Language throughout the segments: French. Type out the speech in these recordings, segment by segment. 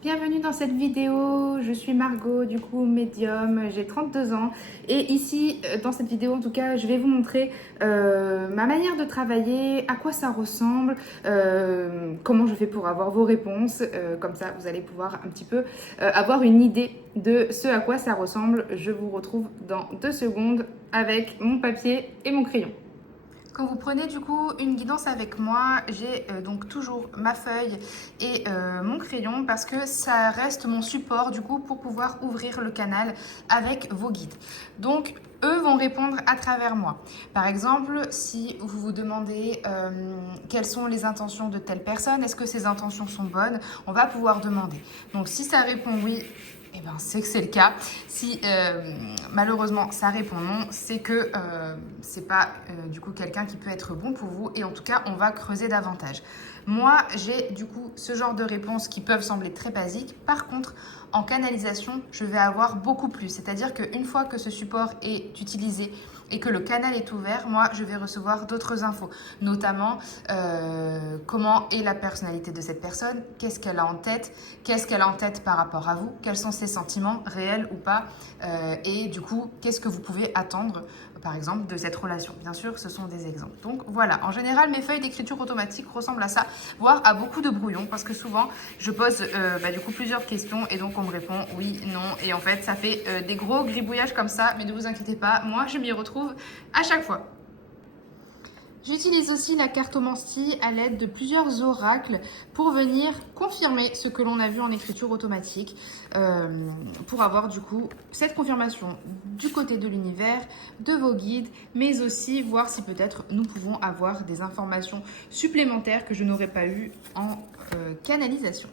Bienvenue dans cette vidéo, je suis Margot, du coup médium, j'ai 32 ans et ici dans cette vidéo en tout cas je vais vous montrer ma manière de travailler, à quoi ça ressemble, comment je fais pour avoir vos réponses, comme ça vous allez pouvoir un petit peu avoir une idée de ce à quoi ça ressemble. Je vous retrouve dans 2 secondes avec mon papier et mon crayon. Quand vous prenez du coup une guidance avec moi, j'ai donc toujours ma feuille et mon crayon parce que ça reste mon support du coup pour pouvoir ouvrir le canal avec vos guides. Donc eux vont répondre à travers moi. Par exemple, si vous vous demandez quelles sont les intentions de telle personne, est-ce que ces intentions sont bonnes, on va pouvoir demander. Donc si ça répond oui, eh ben, c'est que c'est le cas. Si malheureusement ça répond non, c'est que c'est pas du coup quelqu'un qui peut être bon pour vous et en tout cas on va creuser davantage. Moi j'ai du coup ce genre de réponses qui peuvent sembler très basiques. Par contre en canalisation je vais avoir beaucoup plus. C'est-à-dire qu'une fois que ce support est utilisé et que le canal est ouvert, moi je vais recevoir d'autres infos, notamment comment est la personnalité de cette personne, qu'est-ce qu'elle a en tête par rapport à vous, quels sont ses sentiments réels ou pas, et du coup qu'est-ce que vous pouvez attendre par exemple de cette relation. Bien sûr ce sont des exemples. Donc voilà, en général mes feuilles d'écriture automatique ressemblent à ça, voire à beaucoup de brouillons, parce que souvent je pose du coup plusieurs questions et donc on me répond oui, non, et en fait ça fait des gros gribouillages comme ça, mais ne vous inquiétez pas, moi je m'y retrouve à chaque fois. J'utilise aussi la cartomancie à l'aide de plusieurs oracles pour venir confirmer ce que l'on a vu en écriture automatique, pour avoir du coup cette confirmation du côté de l'univers, de vos guides, mais aussi voir si peut-être nous pouvons avoir des informations supplémentaires que je n'aurais pas eues en canalisation.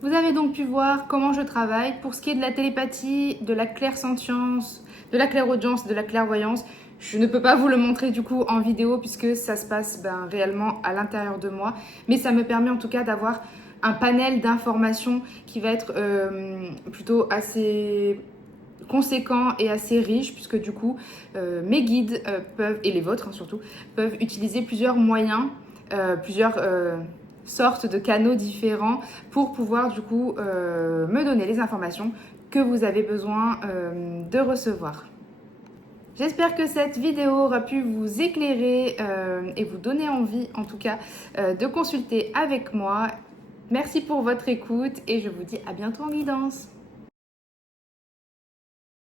Vous avez donc pu voir comment je travaille. Pour ce qui est de la télépathie, de la clairsentience, de la clairaudience, de la clairvoyance, je ne peux pas vous le montrer du coup en vidéo puisque ça se passe réellement à l'intérieur de moi. Mais ça me permet en tout cas d'avoir un panel d'informations qui va être plutôt assez conséquent et assez riche puisque du coup mes guides peuvent, et les vôtres surtout, peuvent utiliser plusieurs moyens, plusieurs sortes de canaux différents pour pouvoir du coup me donner les informations que vous avez besoin de recevoir. J'espère que cette vidéo aura pu vous éclairer et vous donner envie en tout cas de consulter avec moi. Merci pour votre écoute et je vous dis à bientôt en guidance.